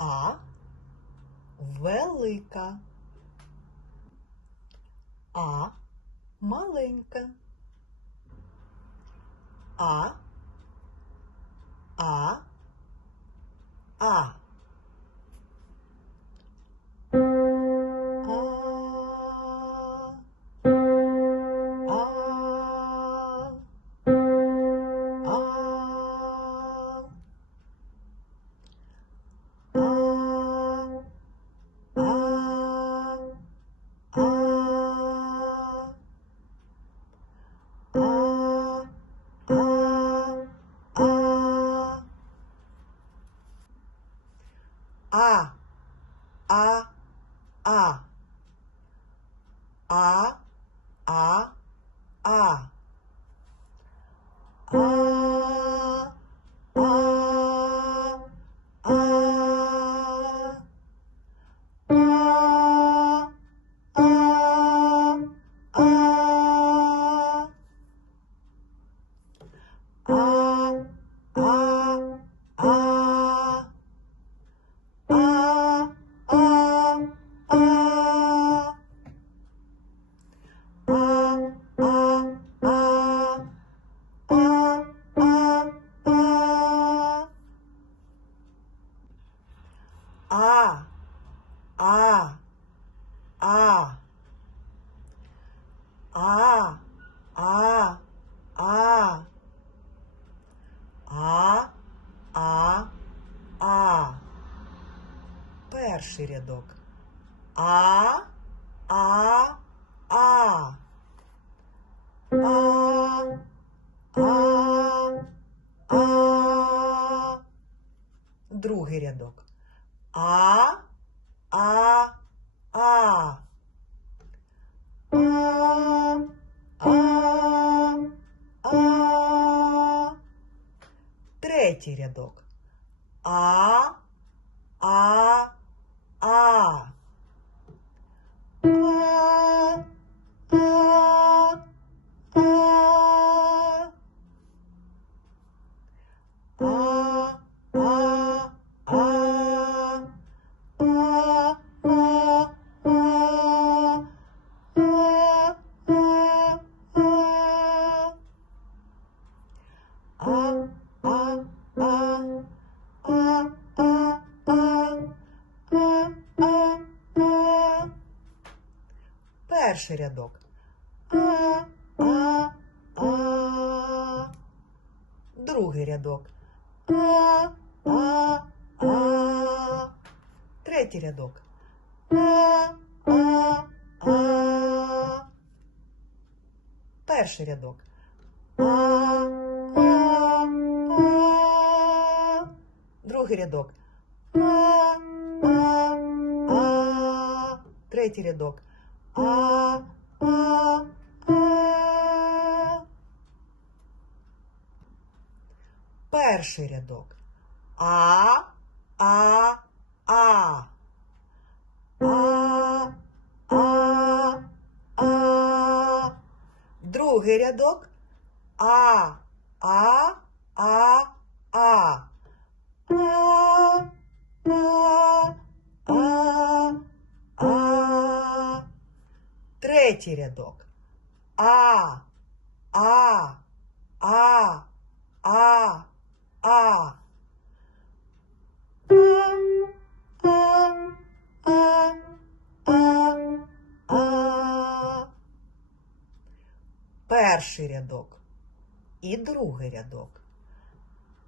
А велика. А маленька. А. А. А. Ah, Перший рядок. А. А. А. А. А. А. Другий рядок. А. А. А. А. А. А. Третій рядок. А. Перший рядок. А. Другий рядок. А. Третій рядок. А. Перший рядок. Другий рядок. А. А. А. Третій рядок. А. А. А. Перший рядок. А. А. А. А. А. А. Другий рядок. А. А. А. А. Третий рядок. А, а, а, а, а. Перший рядок і другий рядок.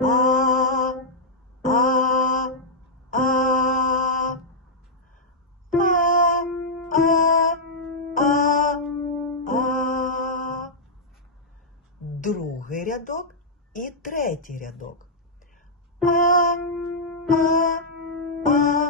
А, третій рядок. А. А. А.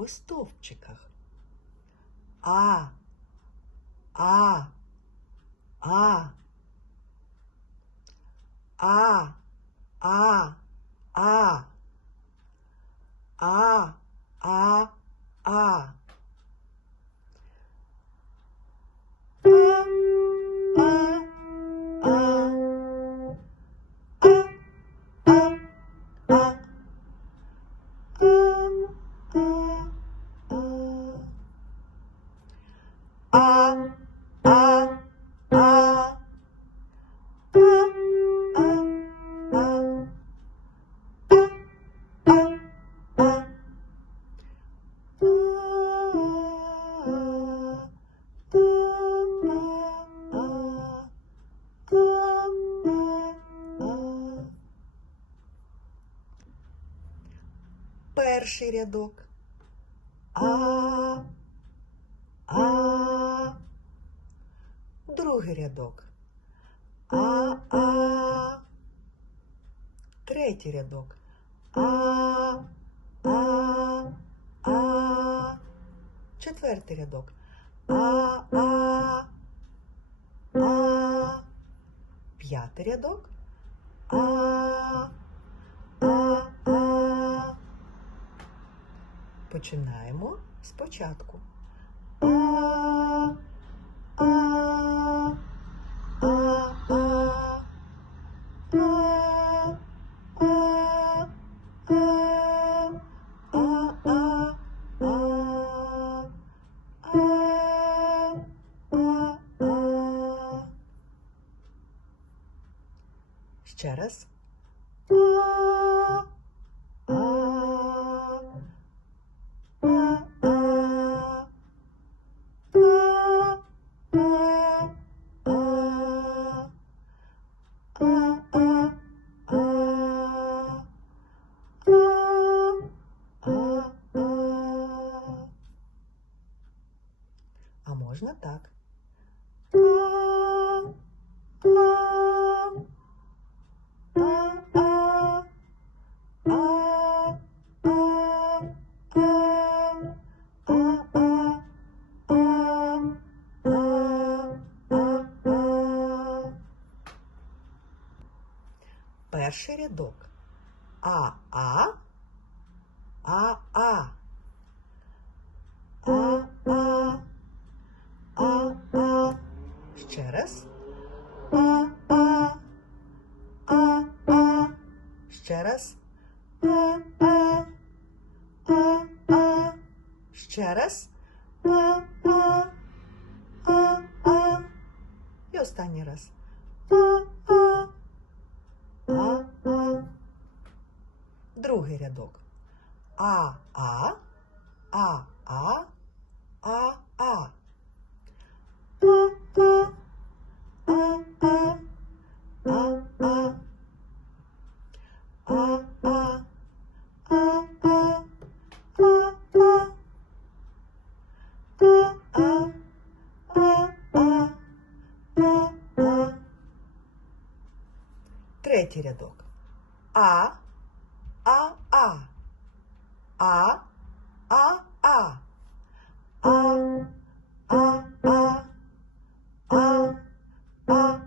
по стовпчиках. А, а, а, а, а, а, а, а, а. Перший рядок. А, а, другий рядок. А, а, третій рядок. А, а, а, четвертий рядок. А, а, а, п'ятий рядок. А, Починаємо спочатку. А, а можно так. Перший рядок. А А А А. А А. Ще раз. А, а, а, а. Ще раз. А, а, а, а. Ще раз. А, а, а, а. І останній раз. А, а, а, а. Другий рядок. А, а, а, а, Третій рядок. А, а, а. А, а, а. А, а, а. А, а, а.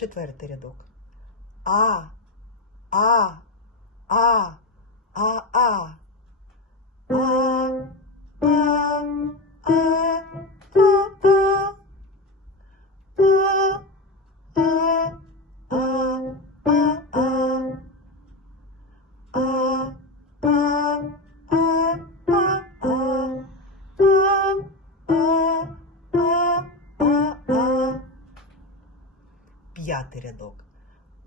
Четвертий рядок. А,